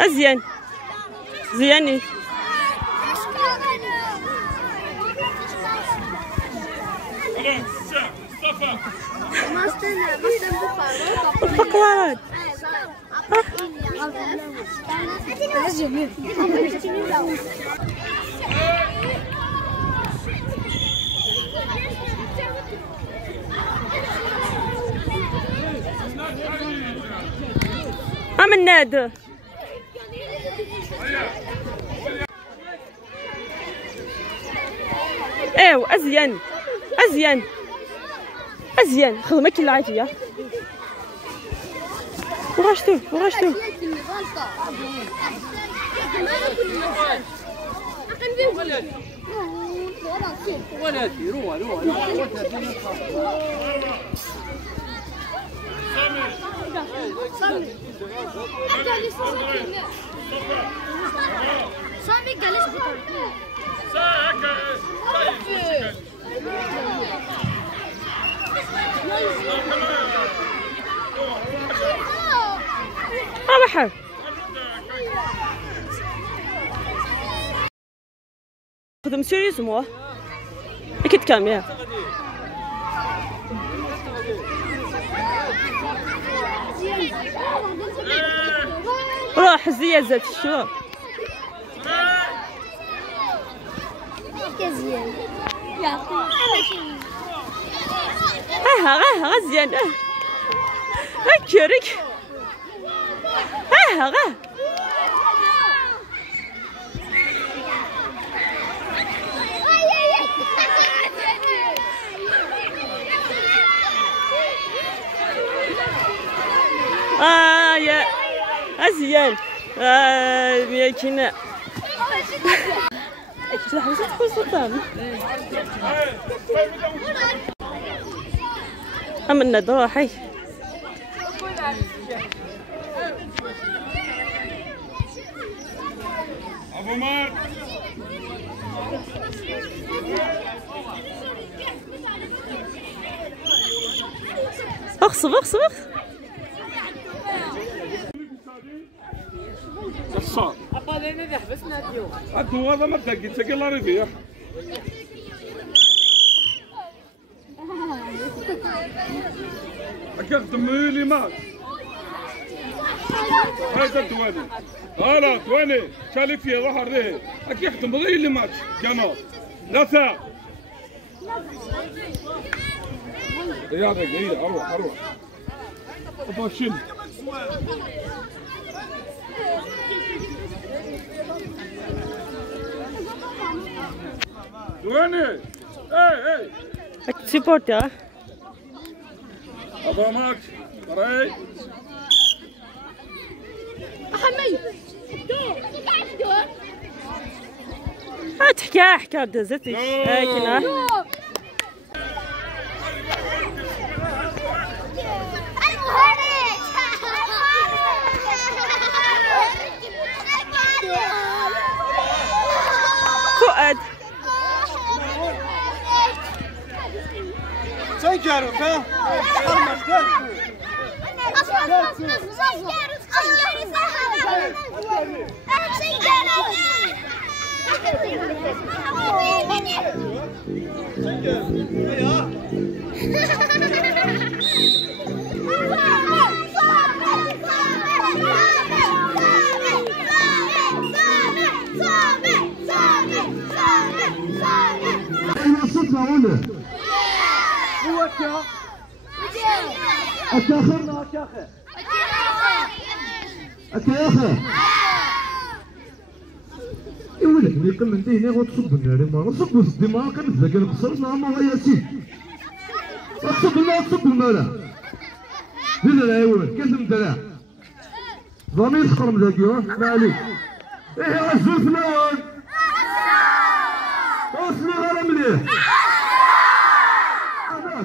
أزين زياني الفقرات من نادو ايوا ازين ازين ازين خدمك العافيه وراشتو وراشتو بحر خدم سيريوس مو اكيد كاميرا روح زي زاد الشباب غزيان هكرك غا يا أزيان ياكينا لحظة تكون سلطان أمنا ضاحي أبو مار اخصب اخصب اخصب صار أبا لينا حبسنا اليوم أنتوا هذا ما تلاقي الله ريفيح أكلتم لي مات هذا الدواني لا دواني شالي فيه روح الريه أكيد مضي لي مات كانوا لا ساعة يا رجال أروح أروح أبغى دواني اي سيبورت يا ابا ماك راي حمي تحكي حكايه دزتي هاكنا فؤاد سيجارو ها أتاخرنا أتاخر أتاخر يولك اللي يقل من ديني وتصب النار ما نصب الدماغ كنفذا كنقصرنا ما ياسين تصب الماء تصب الماء لا لا يولك كثم دلع ضمير خرم ذاكيوه ما عليك إيه عزو فلان وصلي غير مليح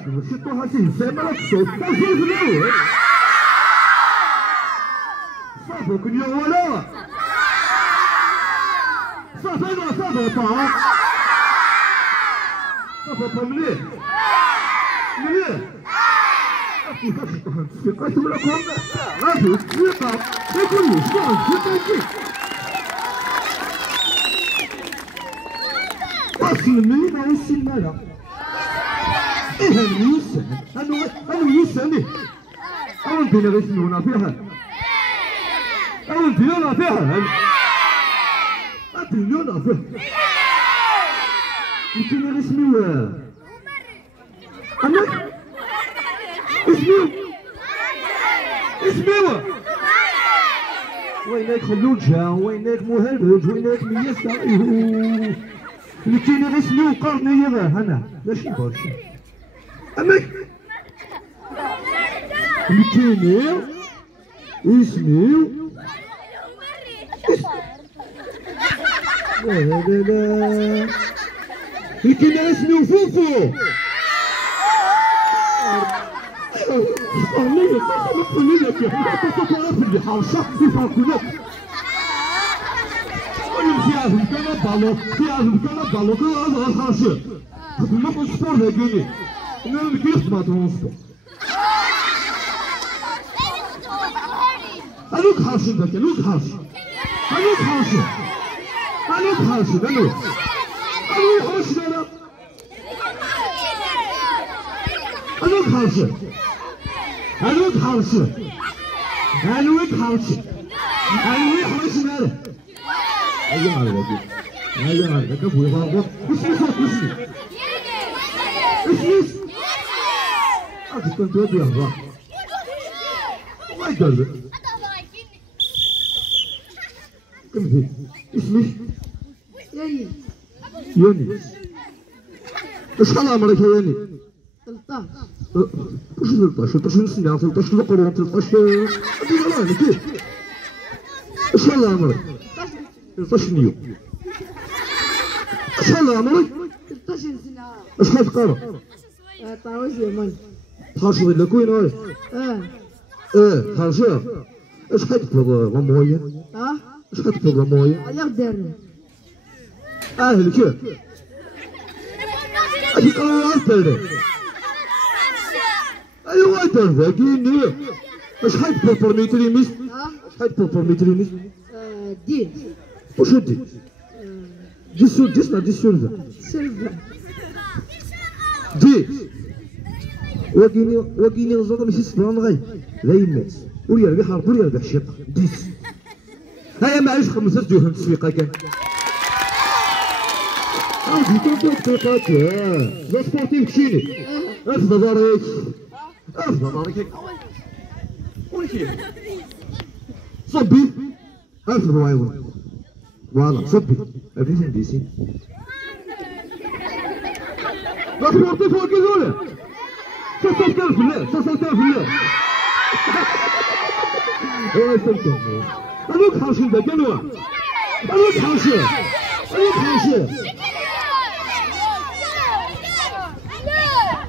شتو حسين سامع الصوت تزول في الأول صافوك اليوم ولا صافي ما صافي طاعة صافي مليح مليح كيفاش يطيحوا التسويقات ولا كورنا غادي التسويقه ما كلش كاع التسويقه واصل ملي ما وصل مالا ايه اليوسف انا يوسف أنت اللي غيسميونا فيها أنت يونا فيها أنت يونا فيها أنت اللي غيسميوها أنا اسميوها وينك خلوجها وينك مهرج وينك ميسة اللي كاين غيسميو قرنية هنا لا شي برشا أماك اللي كاين اسميو لا لا لا اللي كاين اسميو فوفو والله نقول لك يا تعرف اللي حرشة في فاكولات اللي فيها كان بالو كان حرشة خدمنا في السبور هاكيني انا كيف ما تونسبور هلوك حرشة ذاك هلوك حرشة يوني شحال عمرك يا يوني؟ 13 واش 13 سنة 13 القرون 13 هذه كيف؟ شحال عمرك؟ 13 يوم شحال عمرك؟ 13 سنة شحال تقرا؟ طاوز يومين تحرشوا ولا كوين واش؟ تحرشوا شحال تفرض لا مويه؟ شحال تفرض لا مويه؟ على غدار لك هادي قراو عالتالي ايوا دار كاين شحال تفرض ميتريميس؟ شحال تفرض ميتريميس؟ دي واش دي؟ دي سولفا دي وكيني الزوطه ماشي سبران غاي لا يماس ولا يربح حرب ولا يربح شيط ديس هيا معليش 5 جوه التسويقه كان عاودي كنت تسويقات لا سبورتيف كشيني افضل دارك ولكن صبي افضل وايضا فوالا صبي هذه نديسي لا سبورتيف وكذولا 6000 في الله 6000 في الله والله يسلمك هذوك حاشين ذاك انواع هذوك حاشين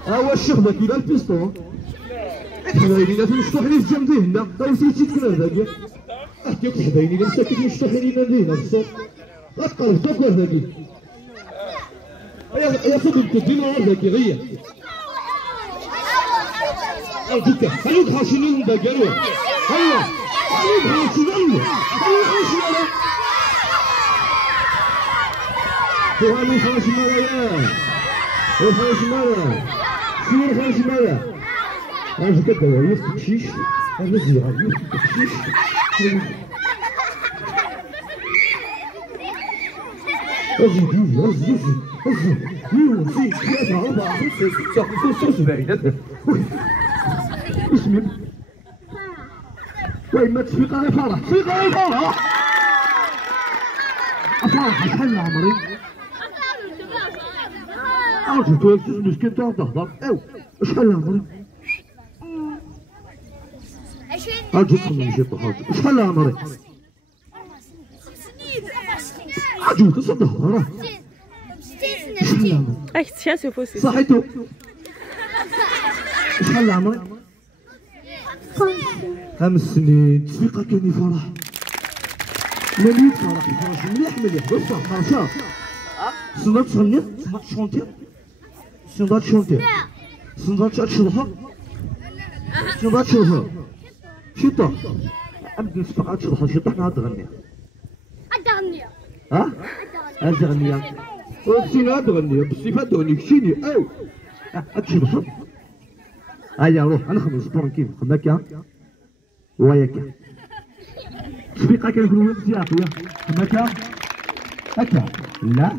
هو الشيخ ذاك الى البيستون حبايبينا مشطوحين في جنب هنا راه نسيتي تكون هذاك احكيك حبايبينا مساكين مشطوحين لنا بصح غتقلب دوك هذاك يا خدمتو ديما هذاك غير ديك هلوك حاشين لهم ذاك هلوك حاشين لهم وهاني خرج مالا وخرج مالا سير خرج مالا هذا كذا يفتك شيش هذا زيها يفتك شيش أزيد يوزي 3 4 5 6 75 اسمي وين ما تسويق على فرح فرح شحال عمري عرفتي توقف مسكين تهضر شحال عمري اجي تخمم شي طحاط شحال عمري اجي تصدق راه Echt, jij zo voor صحيتو شحال عمري 5 سنين تسويقه كايني فرح مليت فرح مليح بصح فرشا صندات تغني صندات تشونتي صندات تشونتي صندات تشرحها شنو بغات تشوفها؟ شيطة أبدي فقط تشوفها شيطة حنا غنغني أغنية ها؟ أغنية وسينا تغني بالصفات تغني كشيني أو أتشوفها هيا روح أنا خمس تركيب خماكا وياك سبيقة كنقولوا لك يا أخويا خماكا هكا لا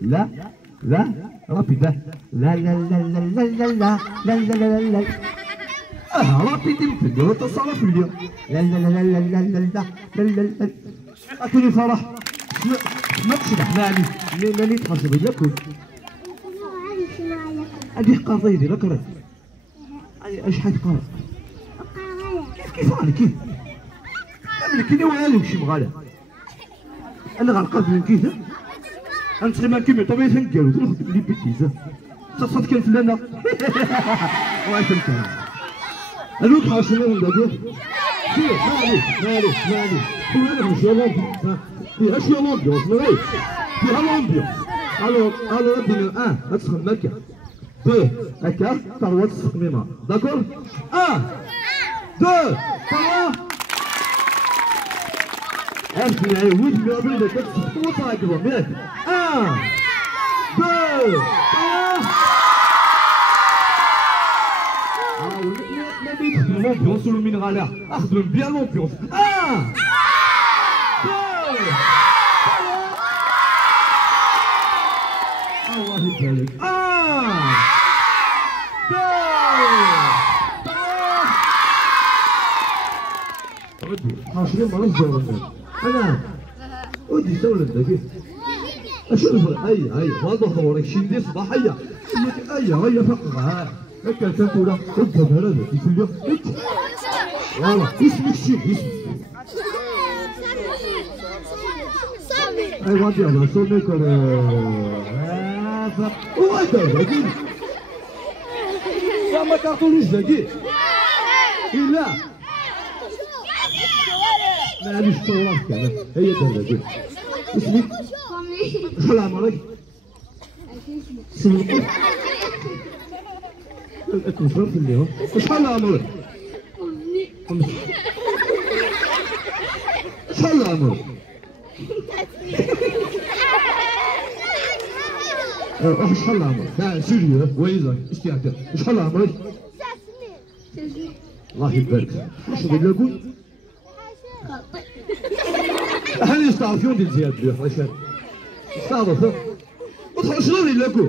لا لا رابيدة لا لا لا لا لا لا لا لا لا لا رابيدة مثل ما تصرف اليوم لا لا لا لا لا لا لا لا لا لا أكلي فرح ما تشرح مالي مالي تحسب لكم هذه قضية دي لك راه اش حتقرا كيف انا كيف ملكيني والو شي مغاله انا غنقاد من كيف انت ما كيما طبيعي تنقالو تاخذ لي بيتيزا تصاد كان فلانا واش فهمت الوك حاصل من دابا مالي انا مش يلا في اش يلا بيوس مالي في هالامبيونس الو ربنا ادخل مكه deux, هكا تروات التخميمة داكور 1 2 3 عرفتي عاود من قبل ما تكتب وصاكبهم ياك 1 2 3 ما بيدخل لومبيونس ولا من غالا اخدم بيان لومبيونس 1 2 الله يبارك 20 مرة زورنا أنا ودي سولف دقيقة أشوف أي واضح وريك شي ندير صباحية أي فقرة هكا تاكل أنت هذا يقول لك أنت والله اسمك شي اسمك أي وادي على سونيك هذا وهذا دقيقة يا ما تعطونيش دقيقة لا معليش صوراتك انا هي دابا اسمك شحال عمرك؟ سميتك؟ كنصبر في الليل شحال عمرك؟ شحال عمرك؟ شحال عمرك؟ سيريو ويزك اش تعطي؟ شحال عمرك؟ 9 سنين الله يبارك واش بغيت نقول؟ هل يستعرفون ديال زياد بلوح واش يستعرف ما تخرجش غير لاكو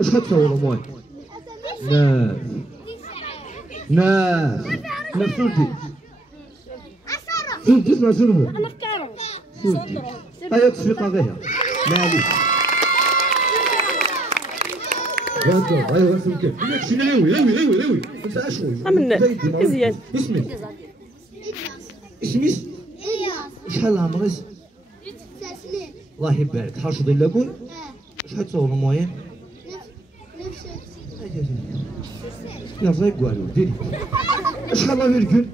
اش كتصوروا موي ناس سولتي سولتي اسمع شنو أنا في كارو سولتي هيا تسويقه غير معليش هاكا هاي غنسلكك شنو لوي انت اشوي مزيان اسمك اسمي شحال عمرك؟ 9 سنين الله يبارك حاشضين لاكول شحال تصوروا موين؟ لا زي قالوا ديري شحال لا فيركول؟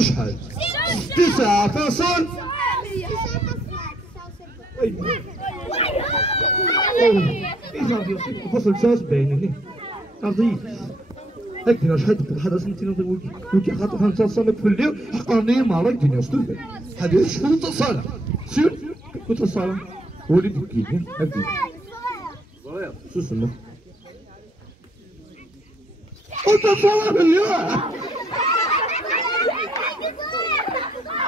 شحال؟ 9 فاصل فصل 79 قضية هكذا شحال تبقى هذا سنتين وكي خاطر غنتصل في الليل حقاني ما راك دنيا شتوفي هذه شحال تصالة سير كنت الصالة هو اللي بكيني هكذا شو اسمه كنت الصالة في الليل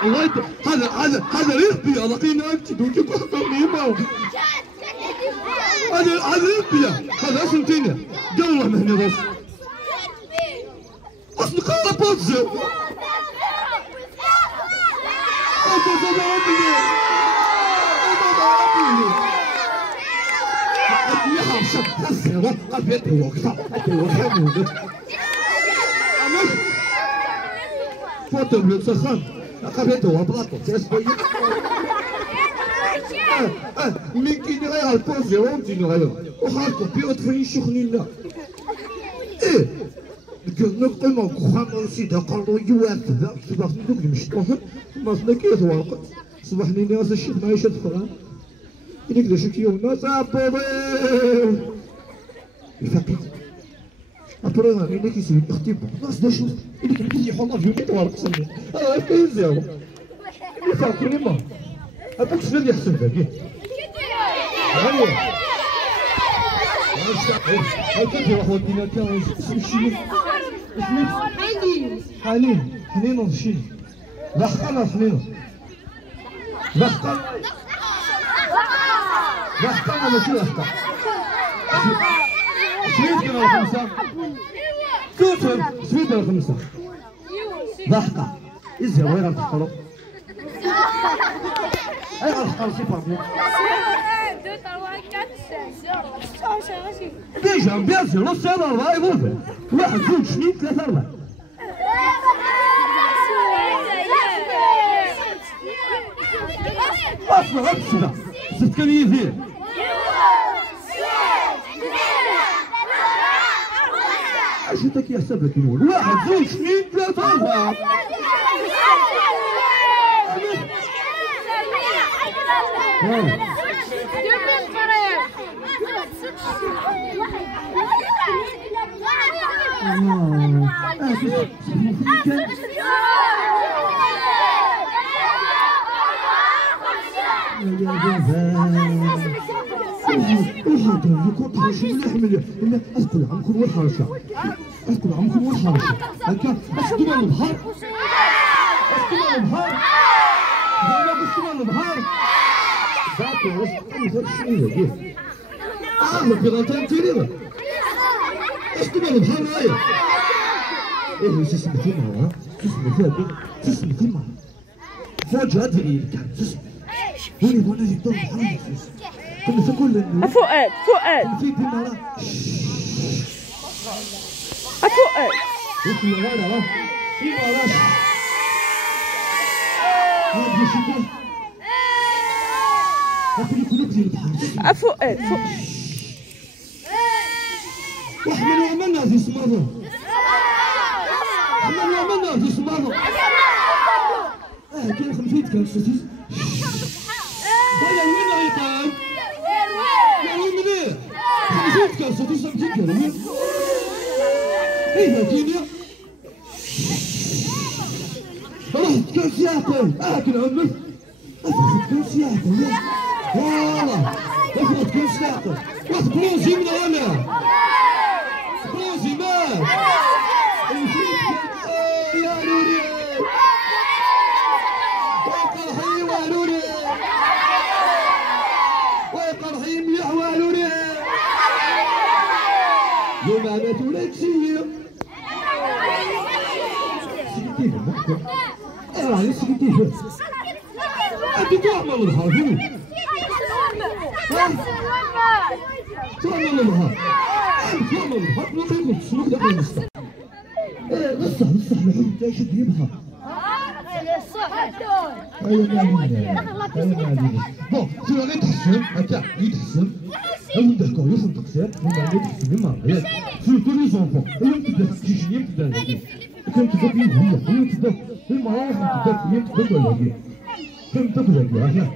والله هذا ريحبي لقينا انت دوكي كحطوني ما هذا ريحبي هذا سنتين قال الله مهني راس اصل قال بوزو فوتو من سخان قبيته وبلاطو تسوي من كي نغير البوزي وانتي نغير وخالكم بيوت فين شخنينا ايه نقول ما كخام سيدا قالوا يوافق ذا صباح ندوك المشطوحن ما سنكيت ورقة صباح ناس الشيخ ما يشد فران يقدر شكيو الناس عبوبي الفقيه أطرينا غير كيسوي الاختبار ناس دا شوف اللي كان كيجي الله في يومين وعرف سنين كاين زيرو اللي فاكرني ما هذاك شنو اللي يحسن فيك هاني هاكا تروح ودينا كان اسم الشيء حنين الشيء لحقنا حنين لحقنا ماشي لحقنا سويت كنا الخمسة كوتر سويت الخمسة لحقة إزاي وين غنتحقرو أي غنحقرو سي باربيو ديجا بيان سور نص ساعة 4 يضرب 1 2 2 3 4 اصلا غير السنة زدت كان يزيد اش انت كيحسب لك يقول 1 2 2 3 4 مليح اذكر عمكم والحرشه اذكر عمكم والحرشه هكا اسكنوا البحر اسكنوا البحر هذا اسكنوا البحر ذاك الرزق شنو يجي في غلطان تيريضا اسكنوا البحر رايح ايه تسمى في مرة تسمى في مرة فوجئت في تسمى هوني وانا في الدور البحر كنا في كل فؤاد في مرة فؤاد في مرة في مرة هذا شكل لكن كل في البحر فؤاد واحنا عملنا في سمارة احنا عملنا في سمارة كان خمسيت كان سوسيس وين عيطان يا وين منين خمسيت كان سوسيس خمسيت كان وين ايه كينيا رحت كان سياحة اكل عمر رحت كان سياحة والله رحت كان سياحة رحت بروزي من انا بروزي مات يا نوري وقرحي ونوري وقرحي مليح ونوري يوم عملت ولاد سير سكتيها مكتب راني سكتيها انت تعمل الهرب تعمل الهرب تعمل الهرب ما يقول تسلك داخل المستقبل بصح الحب تعيش بيبها ايوا بون شنو غادي تحسن هكا يتحسن اول داكور يوصل تقصير ومن بعد يتحسن المرة ياك سورتو لي زونفون اليوم تبدا تجيني تبدا هذيك كان تبدا هي اليوم تبدا المرة تبدا تبدا ولا هي كم تبدا هي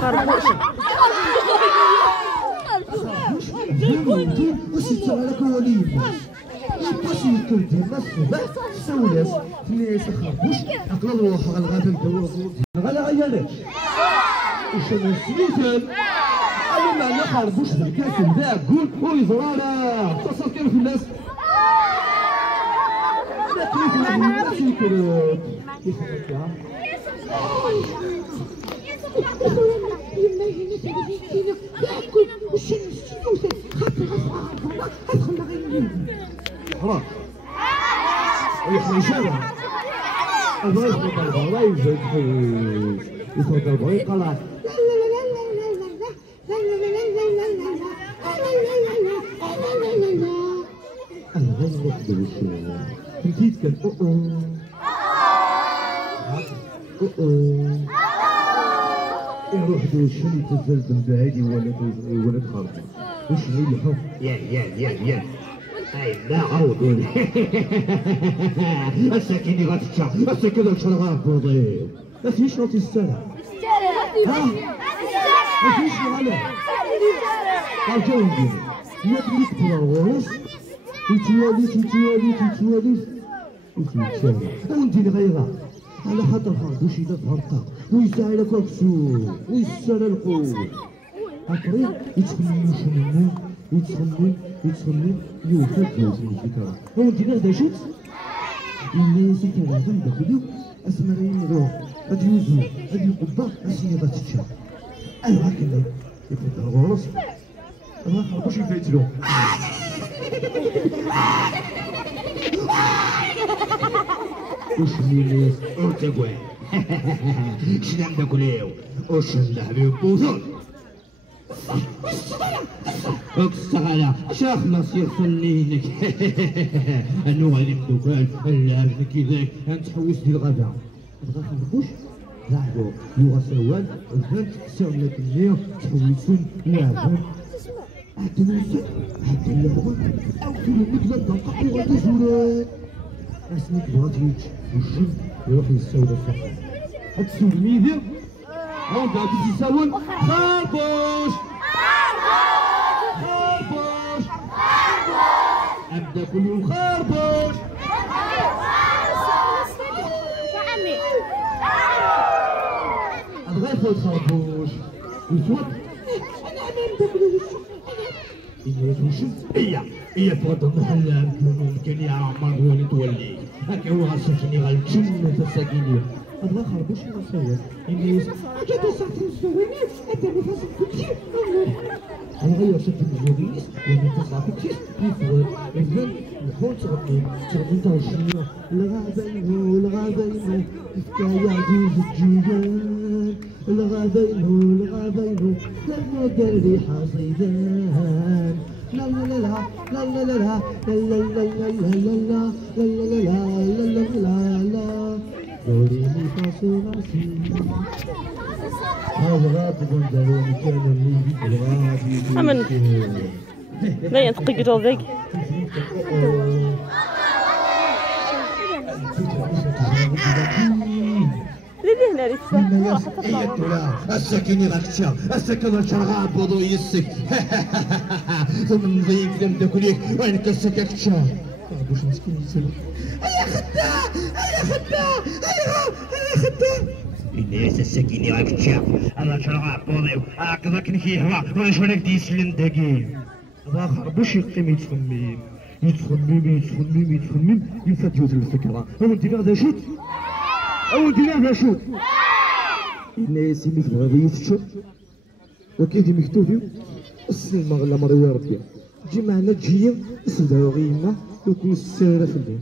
خربوش وسيت عليك ولي باش يكون ديما الصباح سولاس الناس خربوش عقل روح الغابه ندور غلا عيالات واش انا سميتها قالوا معنا خربوش بالكاس نباع قول ويزراره اتصل كان في الناس خلاص يخرجون الله يسلمك الله يجزيك يسلمك الله خلاص انا غير نخدم نسيت كان يروح دوش اللي تزلزل بعيدي ولا تخرج وش هي الحب يا لا عودوني الساكن غتشا الساكن غتشا غابوضي ما فيش نوتي السنة ها ما فيش معنا رجعوا نديرو ما تريد تبغى الغرس وتواليت وندير غيرها على خاطر خربوش إذا فرقة ويسعى لك الكسور ويسعى القوت أقري يتخمم يوفى جوز من الفكرة وندير هذا شوت إلا يسيك هذا داك اليوم أسمرين روح غادي يوزو غادي يقبا أسيني غاتتشا أيوا هكذا يفوت الغرس ما خربوش يفايتلو وش ميليس ارتقوا شنو عندك ليو وش الحبيب بوزون اكسغلا شاف نصير فنينك انو غادي ندوكال اللعب كذاك غنتحوس ديال الغدا بغا خربوش لعبوا لغه سوال البنت ساونا كنيه تحوسون لعبوا عدنوسو عد اللعبه او كل مدلة دقق وغادي زوران اسمك بغاتيج والجن يروح للسودة الصفراء هتسول ميديا هون غادي تساون خربوش ابدا كل يوم خربوش ابغى يفوت خربوش يفوت انا نبدا إيه توشن هي فوت المحل ممكن يا عمر هو اللي تولي هكا هو غاسكني غالجن تساكيني أبغى خربوش نسوي إني أجد ساعة نسويني أتاني فاسد كلشي أنا غير شفت الجوبيس وأنا تسعة كلشي يفوت إذن نحاول تغني تاع الشنيا الغابينو حكاية عجوز الجيران الغابينو لما دار لي حصيدان لا لا لا لا لا لا لا لا لا لا لا لا لا دوري مي فاصي راسي هذا غاطب داروني كان اللي غادي أمن لا ينطق جوزك ليه هنا لسه السكينة غتشا السكينة غتشا بوضو يسك ثم نضيق لم تاكليك وين كسك كتشا واش مسكين يسلم يا خدا الناس السكينة غتشا انا شرغا بوضيو هكذا كنكي هوا واش راك تيسلم داكي هذا خربوش يقيم يتخمم يفات يوزن الفكرة هو ندير هذا شوت الناس اللي بغاو يفتشوا وكاين مكتوب السلمى غلا مريم يا ربي تجي معنا تجي نسداو غينا وكون السيره في الليل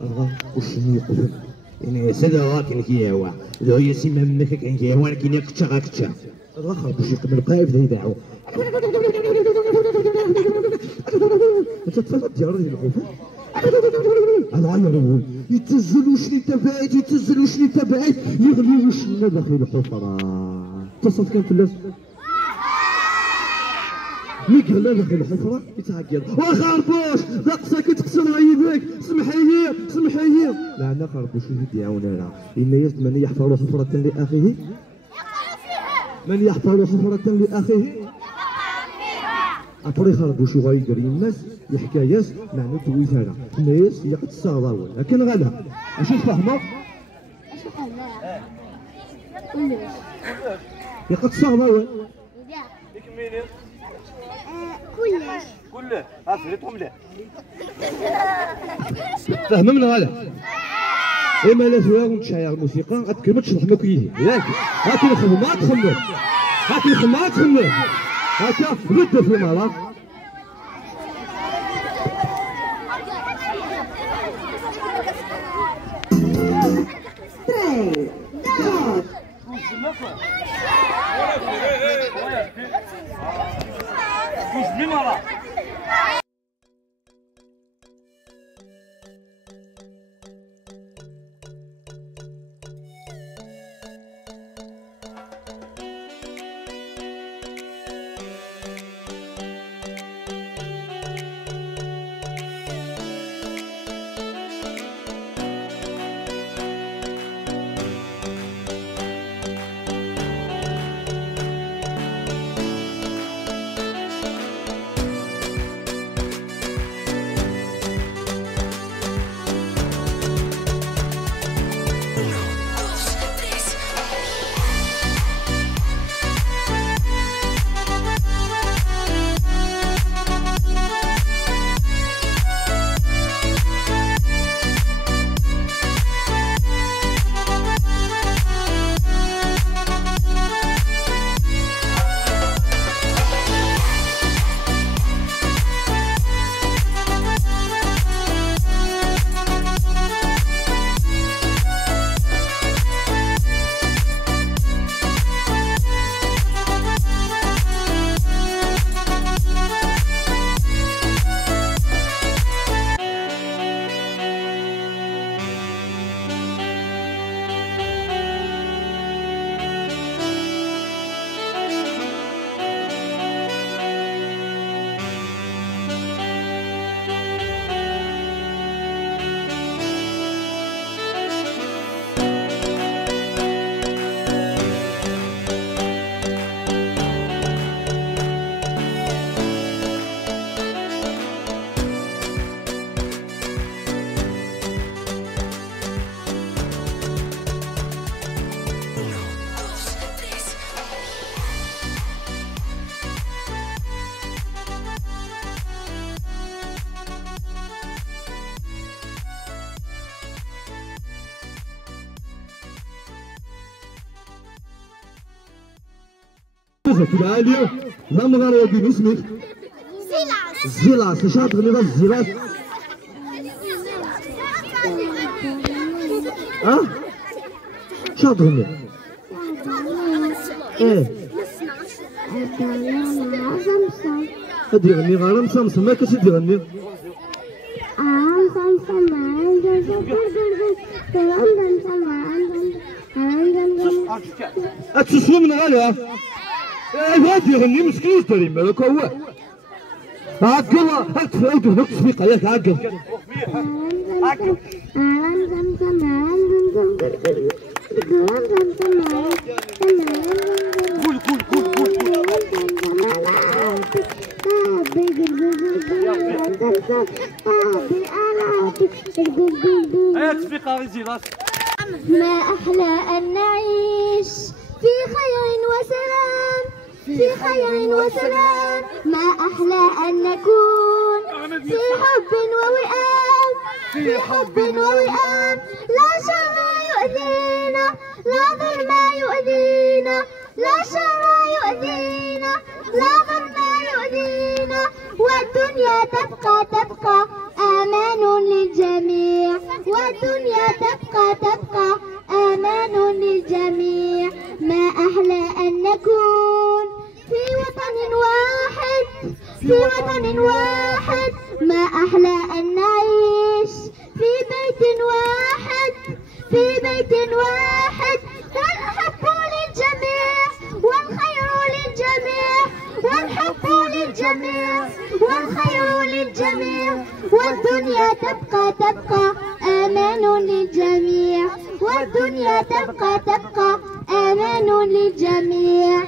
راه وشنو يقول الناس هذا راه كاين كيهوا هذا هي سيما منك كاين كيهوا ولكن كتشا راه خربوش يقبل القائد يدعو انت تفرج ديال الخوف انا غيروا يتزلوا شني تبعي يغليو شنا داخل الحفره تصف كان فلاس ميك غلا داخل الحفره يتعقل وخربوش ناقصك تكسر يديك سمحي لا انا خربوش يدعونا لا الا يزد من يحفر حفره لاخيه أبري خربوش غايدر الناس الحكايات معنو تويثانا الناس هي قد تستغربون لكن غدا اش فاهمه؟ اش فاهمه؟ كلش هي قد تستغربون كلش كله افريتهم له فهم من هذا إما لا ثواب تشعر الموسيقى غتكلم تشرح مكيه ياك هاك الخدمة تخمم هكا بدا في المرض تزكي العالية لا مغارة يدين اسمك زيلاس شاط غني ذا زيلاس شاط غني هدي غني غارم سمسم ما كتدي غني أتسلم من غالية هادي غني مسكين تري مالك هو عقل هات فايده نقص في قياك عقل ما أحلى أن نعيش في خير وسلام في خير وسلام ما أحلى أن نكون في حب ووئام في حب ووئام لا شر يؤذينا لا ظلم يؤذينا لا شر يؤذينا لا ظلم يؤذينا والدنيا تبقى أمان للجميع والدنيا تبقى أمان للجميع ما أحلى أن نكون في وطن واحد في وطن واحد ما أحلى أن نعيش في بيت واحد في بيت واحد والحب للجميع والخير للجميع والحب للجميع والخير للجميع والدنيا تبقى أمان للجميع والدنيا تبقى أمان للجميع